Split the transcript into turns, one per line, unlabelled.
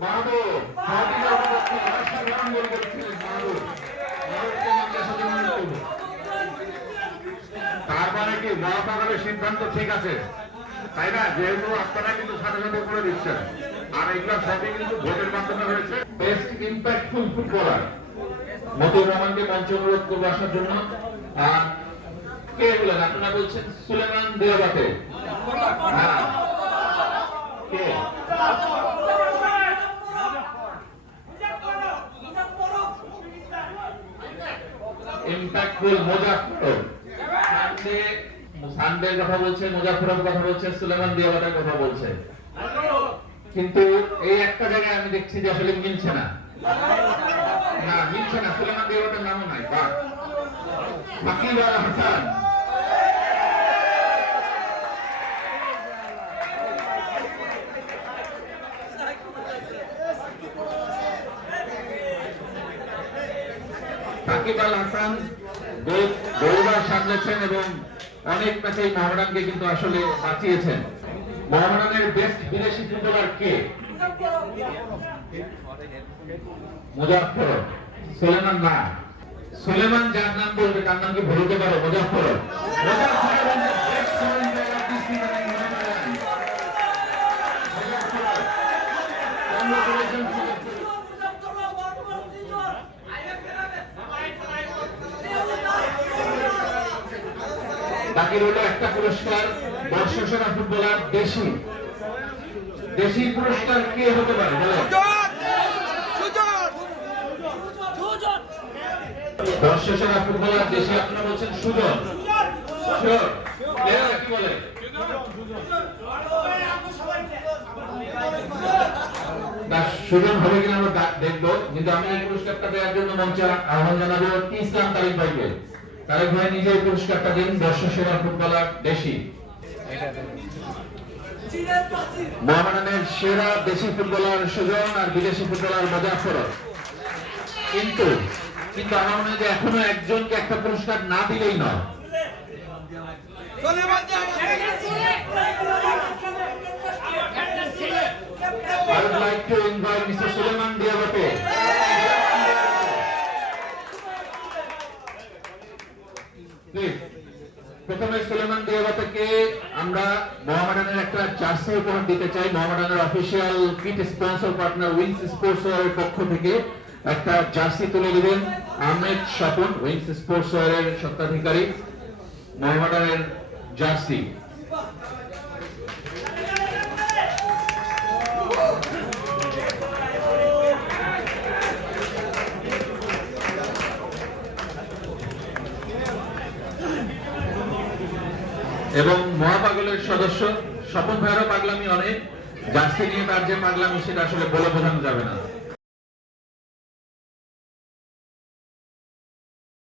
মাহবুব সবই জবরদস্তি অসাধারণ গোল করেছিলেন মাহবুব মাহবুবকে আমরা সাধারণ করব তার মানে কি, মহাপাগলের সিদ্ধান্ত ঠিক আছে? তাই না? যেহেতু আপনারা কিন্তু সাথে সাথে করে দিচ্ছেন। আর এগুলো সবই কিন্তু ভোটের মাধ্যমে হয়েছে। বেস্ট ইম্প্যাক্টফুল ফুটবলার মতিউর রহমানকে মঞ্চ অনুরোধ করব আসার জন্য। আর কে বলেন আপনারা বলছেন সুলেমান দেওয়াতে হ্যাঁ কে ইম্প্যাক্টফুল মুজাফর সানডে, সানডের কথা বলছে মুজাফরের কথা বলছে, সুলেমান দিয়াবাদের কথা বলছে। কিন্তু এই একটা জায়গায় আমি দেখছি যে আসলে মিলছে না। না, মিলছে না, সুলেমান দিয়াবাদের নামও নাই বা সাকিব হাসান। সাকিব আল হাসান বহুবার সামলেছেন এবং অনেক ম্যাচে মোহামেডানকে কিন্তু আসলে বাঁচিয়েছেন। মোহামেডানের বেস্ট বিদেশি ফুটবলার কে? মুজাফর সুলেমান না। সুলেমান যার নাম বলবে, তার নাম কি বলতে পারো? মুজাফর মুজাফর বাকি রইল একটা পুরস্কার বর্ষসেরা ফুটবলার দেশি। দেশি পুরস্কার কে হতে পারে বর্ষসেরা ফুটবলার দেশি আপনারা বলছেন সুজন কি বলে? সুজন হবে কিনা আমরা দেখব কিন্তু আমি এই পুরস্কারটা দেওয়ার জন্য মঞ্চে আহ্বান জানাব ইসলাম তারিক ভাইকে। তারিক ভাই নিজে পুরস্কারটা দিন বর্ষসেরা ফুটবলার দেশি। মোহামেডানের সেরা দেশি ফুটবলার সুজন আর বিদেশি ফুটবলার মুজাফর কিন্তু কিন্তু আমার মনে হয় এখনও একজনকে একটা পুরস্কার না দিলেই নয়। I would like to invite Mr. প্রথমে সুলেমান দিয়াবাতাকে আমরা মোহামেডানের একটা জার্সি উপহার দিতে চাই। মোহামেডানের official kit sponsor partner wings sports এর পক্ষ থেকে একটা জার্সি তুলে দিবেন আহমেদ স্বপন উইংস স্পোর্টস এর স্বত্বাধিকারী মোহামেডানের জার্সি। এবং মহাপাগলের সদস্য স্বপন ভাইয়েরও পাগলামি অনেক। জার্সি নিয়ে তার যে পাগলামি, সেটা আসলে বলে বোঝানো যাবে না।